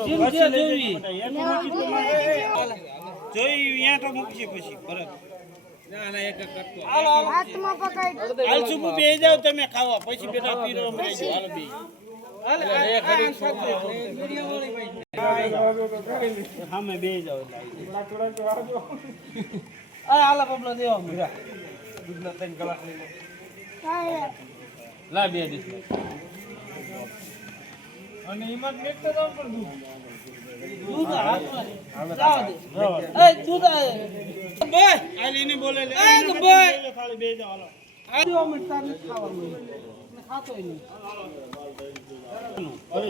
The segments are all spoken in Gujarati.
જીમ છે જોઈ જોઈ અહીંયા તો મૂકશે પછી પરત હાલ સુબુ બે જાવ તમે ખાવા. પછી બેટા પીરો હાલ સામે બે જાવ અરે હાલા પબલા દેવા મીરા દૂધના ત્રણ કલાક લા. બે ડીશ અને હિંમત મેકતો તો પણ દૂધ. દૂધ હાથમાં જાવ દે. એ દૂધ આ આલીને બોલે લે. એ બોય ખાલી બે જાવ હાલો. આ દેવા મિટતા નથી ખાવાનું. ખાતો નહીં ફરી ગયા ફરી વાર આવો હજી? કેજી.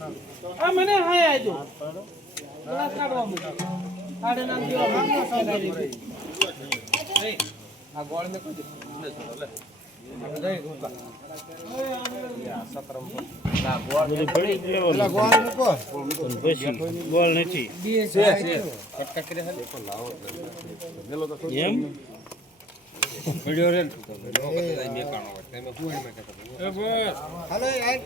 આ મને હાય આજો પેલા કાઢવા મૂકો. કાઢે નામ દેવા આ ગોળ ને કોઈ લે. ચલો લે ના ગોળ ગોળ નથી. એમ? વિડિયો રે તમે કોઈ મે કહેતા હાલો યાર.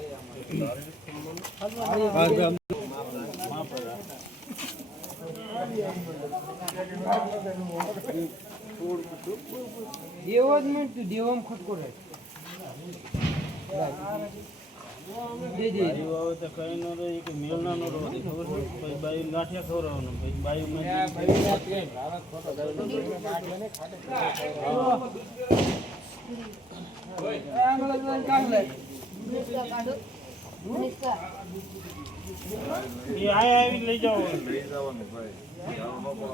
દેવો જ તું દેવામાં ખટકો રહે. ખવડાવવાનું આવી લઈ જાઓ.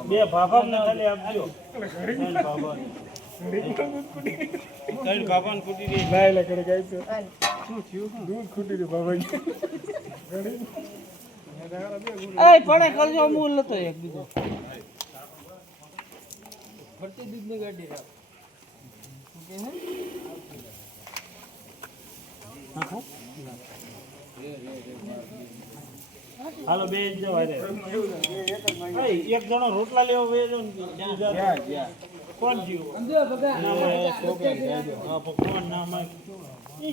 બે ભાભા ને ખાલી આપજો. ત્રણ ભાભા ને કુટી દે એ પડે કરજો મૂળ નતો એક બીજો. ફરતી દૂધની ગાડી રાખ. હાલો બે જાવ એક જણો રોટલા લેવો બે જણ કોણ જીવો? કોણ નામ મળે? ઈ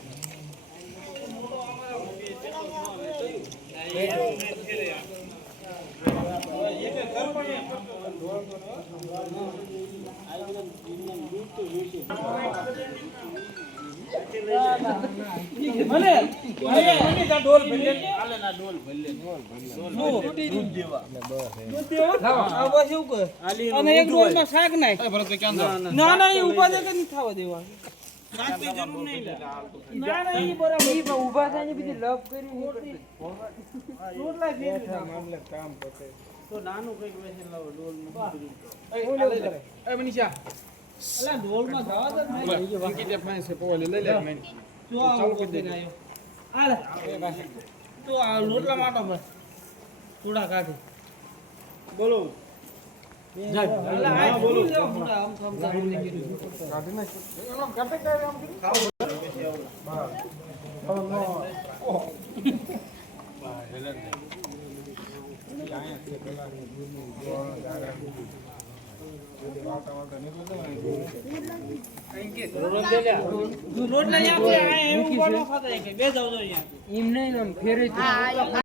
મને મને તા ડોલ ભલે. હાલે ના ડોલ ભલે દૂધ દેવા? આ બસ એવું કર અને એક ડોલમાં શાક નાખ ભરત ક્યાં જાવ? ના ના એ ઊભા થાય કે નહીં થવા દેવા. શાકની જરૂર નહીં ના ના એ બરાબર. ઈ ઊભા થાય બીજી લપ કરી રોટલા ફેરવી તો નાનું કંઈક વેચી લાવો ડોલમાં. એ મનીષા. અલા ડોલમાં જવા દે ને. અંકિત એક છે પોલે લઈ લે મેં જો આ થઈને આવ્યો હાલે તો આ રોટલા માટો બસ થોડા કાઢી બોલો બોલો. કાઢી એમ કાઢે આમ રોટલા લઈ આપણે એવું કે બે જાવ જો અહીંયા એમ નહીં આમ ફેરે